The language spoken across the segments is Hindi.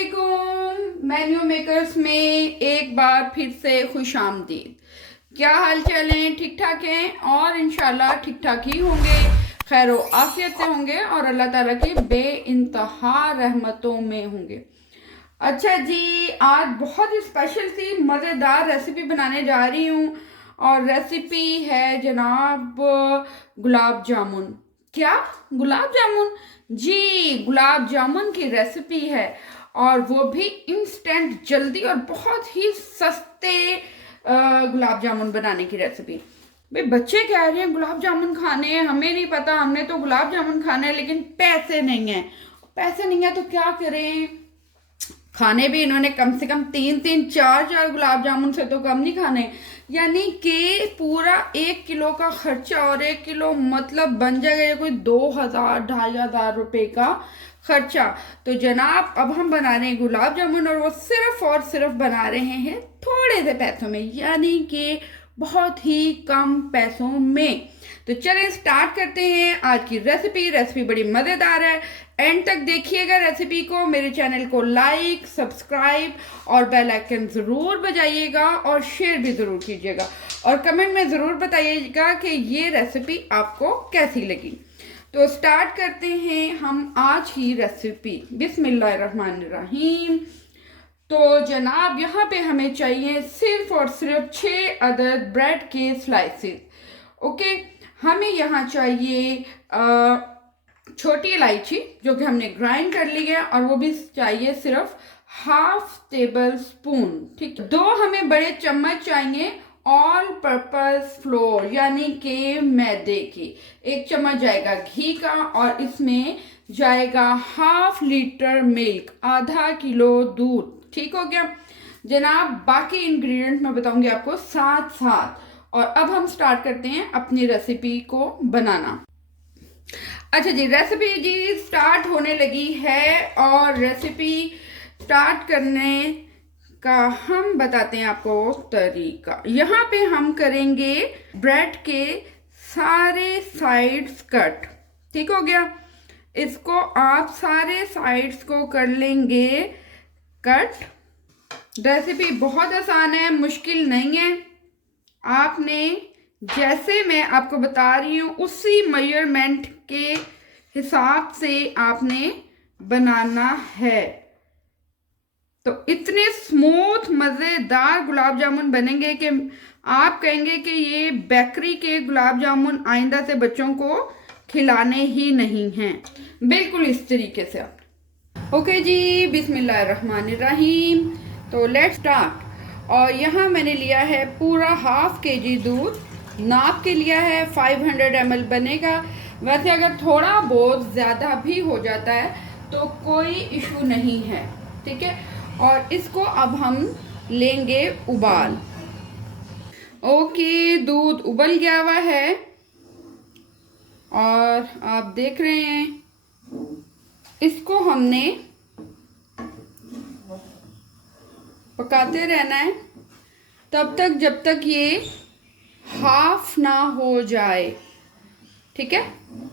अस्सलामुअलैकुम। मेन्यू मेकर्स में एक बार फिर से खुशामदीद। क्या हाल चाल है? ठीक ठाक हैं और इंशाल्लाह ठीक ठाक ही होंगे, खैर आफियत से होंगे और अल्लाह ताला की बेइंतहा रहमतों में होंगे। अच्छा जी, आज बहुत ही स्पेशल सी मज़ेदार रेसिपी बनाने जा रही हूँ और रेसिपी है जनाब गुलाब जामुन। क्या? गुलाब जामुन? जी, गुलाब जामुन की रेसिपी है और वो भी इंस्टेंट, जल्दी और बहुत ही सस्ते गुलाब जामुन बनाने की रेसिपी। भाई बच्चे कह रहे हैं गुलाब जामुन खाने हैं, हमें नहीं पता, हमने तो गुलाब जामुन खाने हैं लेकिन पैसे नहीं हैं। पैसे नहीं है तो क्या करें? खाने भी इन्होंने कम से कम 3-3 4-4 गुलाब जामुन से तो कम नहीं खाने, यानी कि पूरा 1 किलो का खर्चा और 1 किलो मतलब बन जाएगा कोई 2,000-2,500 रुपए का खर्चा। तो जनाब अब हम बना रहे हैं गुलाब जामुन और वो सिर्फ और सिर्फ बना रहे हैं थोड़े से पैसों में, यानी कि बहुत ही कम पैसों में। तो चलें स्टार्ट करते हैं आज की रेसिपी बड़ी मज़ेदार है, एंड तक देखिएगा रेसिपी को। मेरे चैनल को लाइक, सब्सक्राइब और बेल आइकन ज़रूर बजाइएगा और शेयर भी ज़रूर कीजिएगा और कमेंट में ज़रूर बताइएगा कि ये रेसिपी आपको कैसी लगी। तो स्टार्ट करते हैं हम आज की रेसिपी। बिस्मिल्लाहिर्रहमानिर्रहीम। तो जनाब यहाँ पे हमें चाहिए सिर्फ और सिर्फ 6 अदद ब्रेड के स्लाइसेस। ओके, हमें यहाँ चाहिए छोटी इलायची जो कि हमने ग्राइंड कर ली है और वो भी चाहिए सिर्फ हाफ टेबल स्पून। ठीक, 2 हमें बड़े चम्मच चाहिए ऑल पर्पस फ्लोर यानी कि मैदे की। 1 चम्मच जाएगा घी का और इसमें जाएगा हाफ लीटर मिल्क, आधा किलो दूध। ठीक हो गया जनाब, बाकी इंग्रेडिएंट मैं बताऊंगी आपको साथ साथ। और अब हम स्टार्ट करते हैं अपनी रेसिपी को बनाना। अच्छा जी, रेसिपी जी स्टार्ट होने लगी है और रेसिपी स्टार्ट करने का हम बताते हैं आपको तरीका। यहाँ पे हम करेंगे ब्रेड के सारे साइड्स कट। ठीक हो गया, इसको आप सारे साइड्स को कर लेंगे कट। रेसिपी बहुत आसान है, मुश्किल नहीं है। आपने जैसे मैं आपको बता रही हूँ उसी मेजरमेंट के हिसाब से आपने बनाना है। तो इतने स्मूथ मज़ेदार गुलाब जामुन बनेंगे कि आप कहेंगे कि ये बेकरी के गुलाब जामुन आइंदा से बच्चों को खिलाने ही नहीं हैं। बिल्कुल इस तरीके से आप। ओके जी, बिस्मिल्लाहिर्रहमानिर्रहीम। तो लेट्स स्टार्ट। और यहाँ मैंने लिया है पूरा हाफ केजी दूध, नाप के लिया है 500 ml बनेगा। वैसे अगर थोड़ा बहुत ज़्यादा भी हो जाता है तो कोई इशू नहीं है, ठीक है। और इसको अब हम लेंगे उबाल। ओके, दूध उबल गया हुआ है और आप देख रहे हैं इसको हमने पकाते रहना है तब तक जब तक ये हाफ ना हो जाए। ठीक है,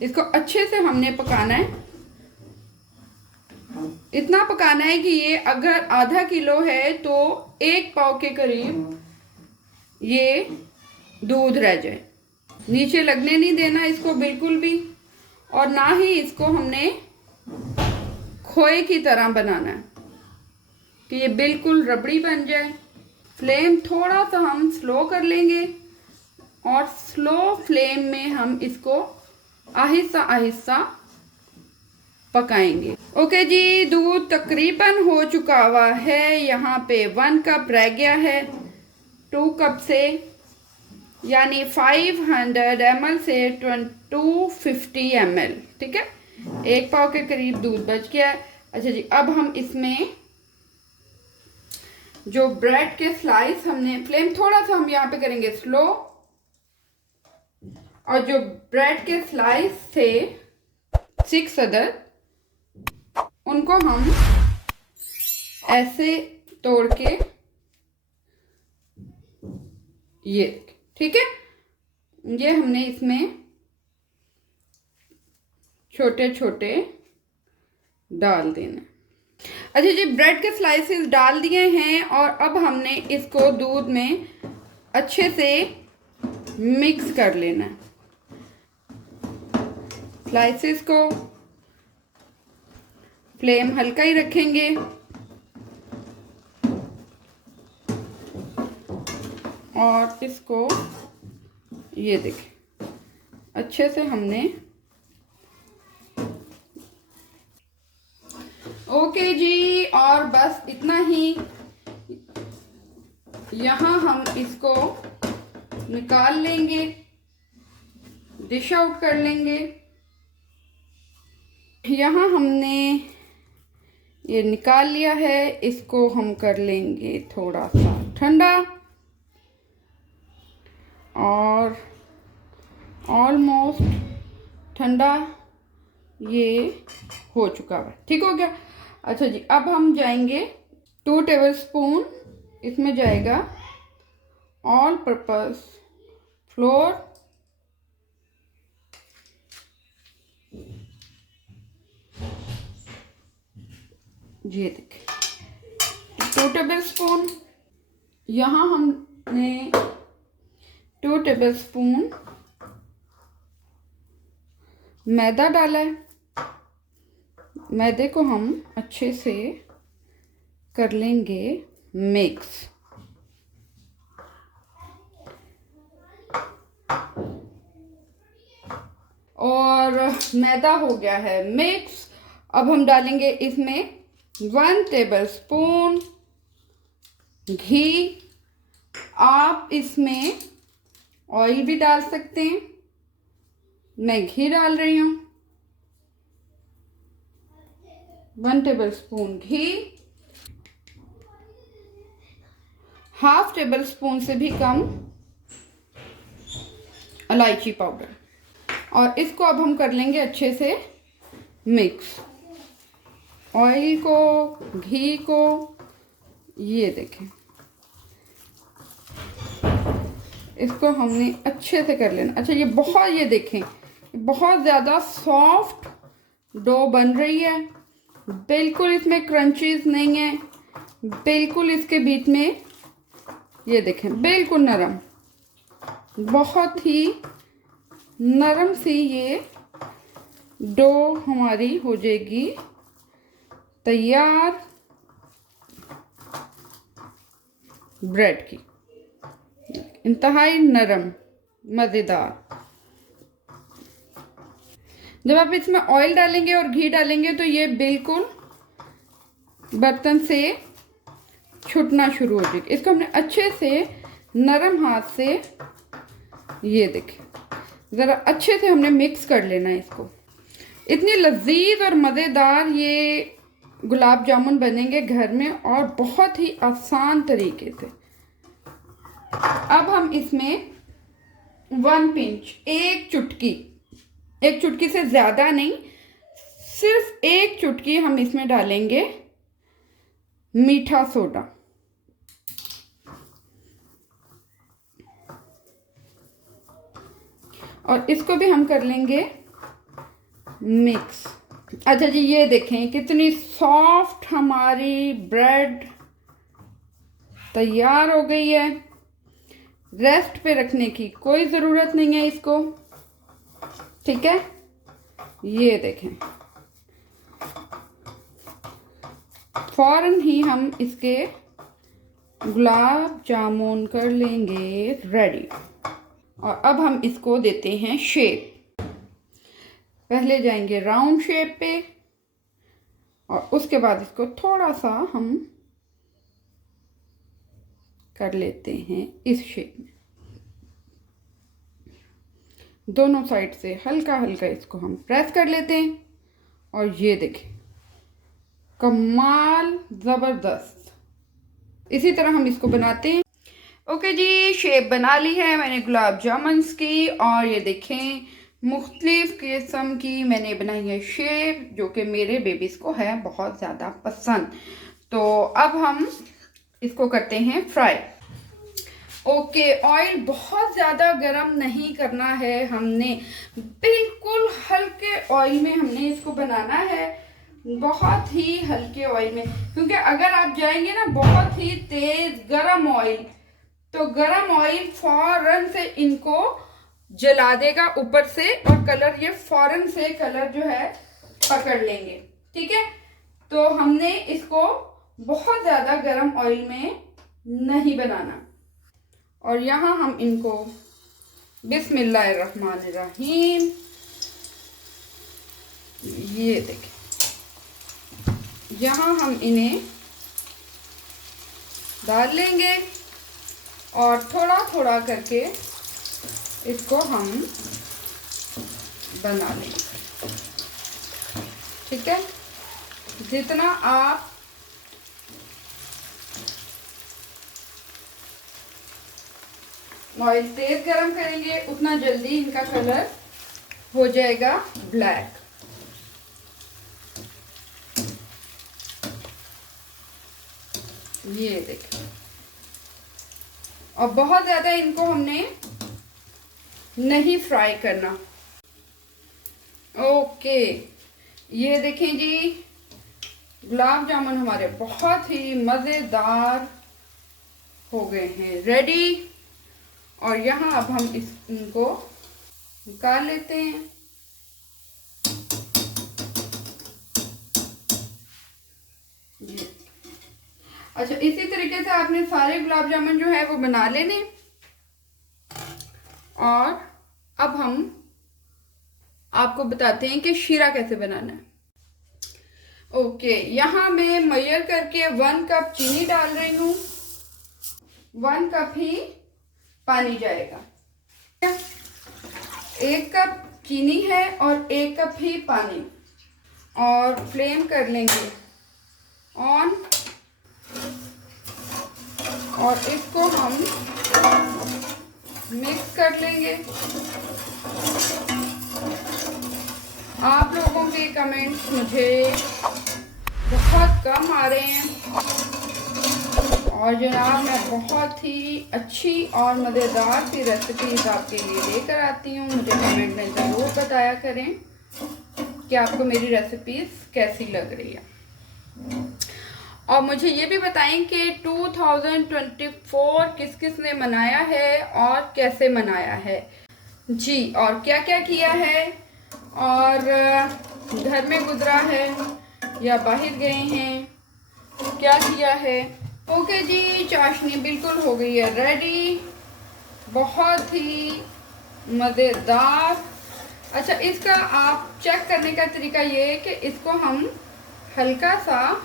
इसको अच्छे से हमने पकाना है। इतना पकाना है कि ये अगर आधा किलो है तो 1 पाव के करीब ये दूध रह जाए। नीचे लगने नहीं देना इसको बिल्कुल भी, और ना ही इसको हमने खोए की तरह बनाना है कि ये बिल्कुल रबड़ी बन जाए। फ्लेम थोड़ा सा हम स्लो कर लेंगे और स्लो फ्लेम में हम इसको आहिस्ता आहिस्ता पकाएंगे। ओके जी, दूध तकरीबन हो चुका हुआ है। यहाँ पे 1 कप रह गया है 2 कप से, यानी 500 ml से 250 ml। ठीक है, 1 पाव के करीब दूध बच गया है। अच्छा जी, अब हम इसमें जो ब्रेड के स्लाइस हमने, फ्लेम थोड़ा सा हम यहाँ पे करेंगे स्लो, और जो ब्रेड के स्लाइस थे 6 अदद, उनको हम ऐसे तोड़ के ये, ठीक है, ये हमने इसमें छोटे छोटे डाल देना। अच्छा जी, ब्रेड के स्लाइसेस डाल दिए हैं और अब हमने इसको दूध में अच्छे से मिक्स कर लेना है। स्लाइसेस को फ्लेम हल्का ही रखेंगे और इसको ये देखें अच्छे से हमने ओके जी। और बस इतना ही, यहाँ हम इसको निकाल लेंगे, डिश आउट कर लेंगे। यहाँ हमने ये निकाल लिया है, इसको हम कर लेंगे थोड़ा सा ठंडा और ऑलमोस्ट ठंडा ये हो चुका है, ठीक हो गया। अच्छा जी, अब हम जाएंगे 2 टेबलस्पून इसमें जाएगा ऑल पर्पस फ्लोर, ये देखिए 2 टेबलस्पून। यहाँ हमने 2 टेबलस्पून मैदा डाला है। मैदे को हम अच्छे से कर लेंगे मिक्स। और मैदा हो गया है मिक्स। अब हम डालेंगे इसमें 1 टेबलस्पून घी। आप इसमें ऑयल भी डाल सकते हैं, मैं घी डाल रही हूँ। 1 टेबलस्पून घी, ½ टेबलस्पून से भी कम इलायची पाउडर। और इसको अब हम कर लेंगे अच्छे से मिक्स। ऑयल को, घी को, ये देखें इसको हमने अच्छे से कर लेना। अच्छा ये देखें बहुत ज़्यादा सॉफ्ट डो बन रही है, बिल्कुल इसमें क्रंचीज नहीं है, बिल्कुल इसके बीच में ये देखें बिल्कुल नरम, बहुत ही नरम सी ये डो हमारी हो जाएगी तैयार ब्रेड की, इंतहाई नरम मज़ेदार। जब आप इसमें ऑयल डालेंगे और घी डालेंगे तो ये बिल्कुल बर्तन से छूटना शुरू हो जाएगी। इसको हमने अच्छे से नरम हाथ से ये देखें ज़रा अच्छे से हमने मिक्स कर लेना है इसको। इतनी लजीज और मज़ेदार ये गुलाब जामुन बनेंगे घर में और बहुत ही आसान तरीके से। अब हम इसमें 1 पिंच, एक चुटकी से ज़्यादा नहीं, सिर्फ एक चुटकी हम इसमें डालेंगे मीठा सोडा। और इसको भी हम कर लेंगे मिक्स। अच्छा जी, ये देखें कितनी सॉफ्ट हमारी ब्रेड तैयार हो गई है। रेस्ट पे रखने की कोई ज़रूरत नहीं है इसको, ठीक है। ये देखें फौरन ही हम इसके गुलाब जामुन कर लेंगे रेडी। और अब हम इसको देते हैं शेप। पहले जाएंगे राउंड शेप पे और उसके बाद इसको थोड़ा सा हम कर लेते हैं इस शेप में। दोनों साइड से हल्का हल्का इसको हम प्रेस कर लेते हैं और ये देखें कमाल, ज़बरदस्त। इसी तरह हम इसको बनाते हैं। ओके जी, शेप बना ली है मैंने गुलाब जामुन्स की। और ये देखें मुख्तलिफ किस्म की मैंने बनाई है शेप, जो कि मेरे बेबीज़ को है बहुत ज़्यादा पसंद। तो अब हम इसको करते हैं फ्राई। ओके, ऑयल बहुत ज़्यादा गरम नहीं करना है हमने, बिल्कुल हल्के ऑयल में हमने इसको बनाना है। बहुत ही हल्के ऑयल में, क्योंकि अगर आप जाएंगे ना बहुत ही तेज गरम ऑयल, तो गरम ऑयल फौरन से इनको जला देगा ऊपर से, और कलर ये फौरन से कलर जो है पकड़ लेंगे। ठीक है, तो हमने इसको बहुत ज़्यादा गरम ऑयल में नहीं बनाना। और यहाँ हम इनको बिस्मिल्लाहिर्रहमानिर्रहीम, ये देखें, यहाँ हम इन्हें डाल लेंगे और थोड़ा थोड़ा करके इसको हम बना लेंगे। ठीक है, जितना आप ऑयल तेज गरम करेंगे उतना जल्दी इनका कलर हो जाएगा ब्लैक। ये देखिए, और बहुत ज़्यादा इनको हमने नहीं फ्राई करना। ओके, ये देखें जी, गुलाब जामुन हमारे बहुत ही मज़ेदार हो गए हैं, रेडी। और यहाँ अब हम इनको निकाल लेते हैं। ये अच्छा, इसी तरीके से आपने सारे गुलाब जामुन जो है वो बना लेने। और अब हम आपको बताते हैं कि शीरा कैसे बनाना है। ओके, यहाँ मैं मेजर करके 1 कप चीनी डाल रही हूँ, 1 कप ही पानी जाएगा। 1 कप चीनी है और 1 कप ही पानी, और फ्लेम कर लेंगे ऑन, और इसको हम मिक्स कर लेंगे। आप लोगों के कमेंट्स मुझे बहुत कम आ रहे हैं, और जनाब मैं बहुत ही अच्छी और मज़ेदार सी रेसिपीज़ आपके लिए लेकर आती हूँ। मुझे कमेंट में ज़रूर बताया करें कि आपको मेरी रेसिपीज़ कैसी लग रही है, और मुझे ये भी बताएं कि 2024 किस किस ने मनाया है और कैसे मनाया है जी, और क्या क्या किया है, और घर में गुजरा है या बाहर गए हैं, क्या किया है। ओके जी, चाशनी बिल्कुल हो गई है रेडी, बहुत ही मज़ेदार। अच्छा, इसका आप चेक करने का तरीका ये है कि इसको हम हल्का सा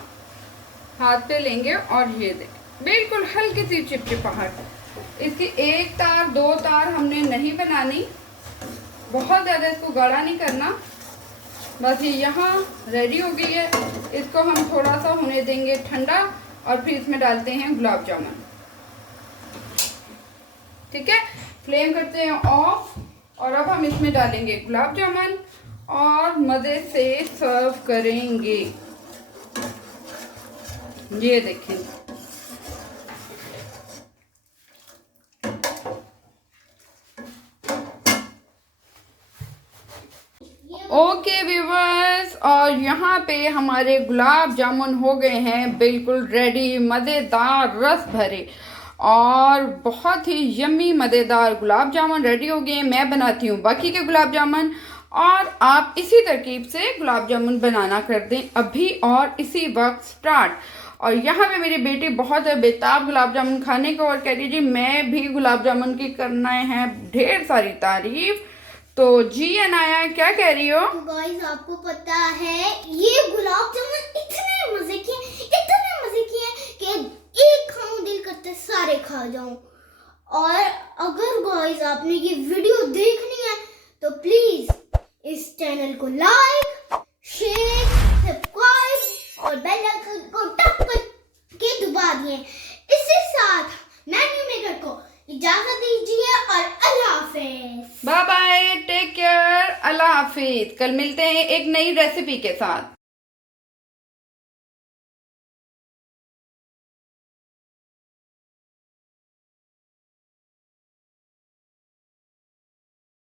हाथ पे लेंगे, और ये देखें बिल्कुल हल्की सी चिपचिपाहट। इसकी 1 तार 2 तार हमने नहीं बनानी, बहुत ज़्यादा इसको गाढ़ा नहीं करना। बस ये यहाँ रेडी हो गई है, इसको हम थोड़ा सा होने देंगे ठंडा, और फिर इसमें डालते हैं गुलाब जामुन। ठीक है, फ्लेम करते हैं ऑफ, और अब हम इसमें डालेंगे गुलाब जामुन और मज़े से सर्व करेंगे। ये देखें, ओके व्यूवर्स, और यहाँ पे हमारे गुलाब जामुन हो गए हैं बिल्कुल रेडी, मज़ेदार रस भरे और बहुत ही यम्मी मज़ेदार गुलाब जामुन रेडी हो गए हैं। मैं बनाती हूँ बाकी के गुलाब जामुन, और आप इसी तरकीब से गुलाब जामुन बनाना कर दें अभी और इसी वक्त स्टार्ट। और यहाँ पे मेरी बेटी बहुत बेताब गुलाब जामुन खाने को, और कह रही जी मैं भी गुलाब जामुन की करना है ढेर सारी तारीफ। तो जी अनाया, क्या कह रही हो? तो गाइस, आपको पता है ये गुलाब जामुन इतने मजे के कि एक खाऊं दिल करते सारे खा जाऊं। और अगर गाइस आपने ये वीडियो देखनी है तो प्लीज इस चैनल को लाइक, शेयर, सब्सक्राइब और बेल आइकन को टक करके दबा दिए। इसके साथ मैं न्यू मेकर को इजाजत दीजिए और अल्लाह हाफिज। बाय बाय, टेक केयर, अल्लाह हाफिज। कल मिलते हैं एक नई रेसिपी के साथ।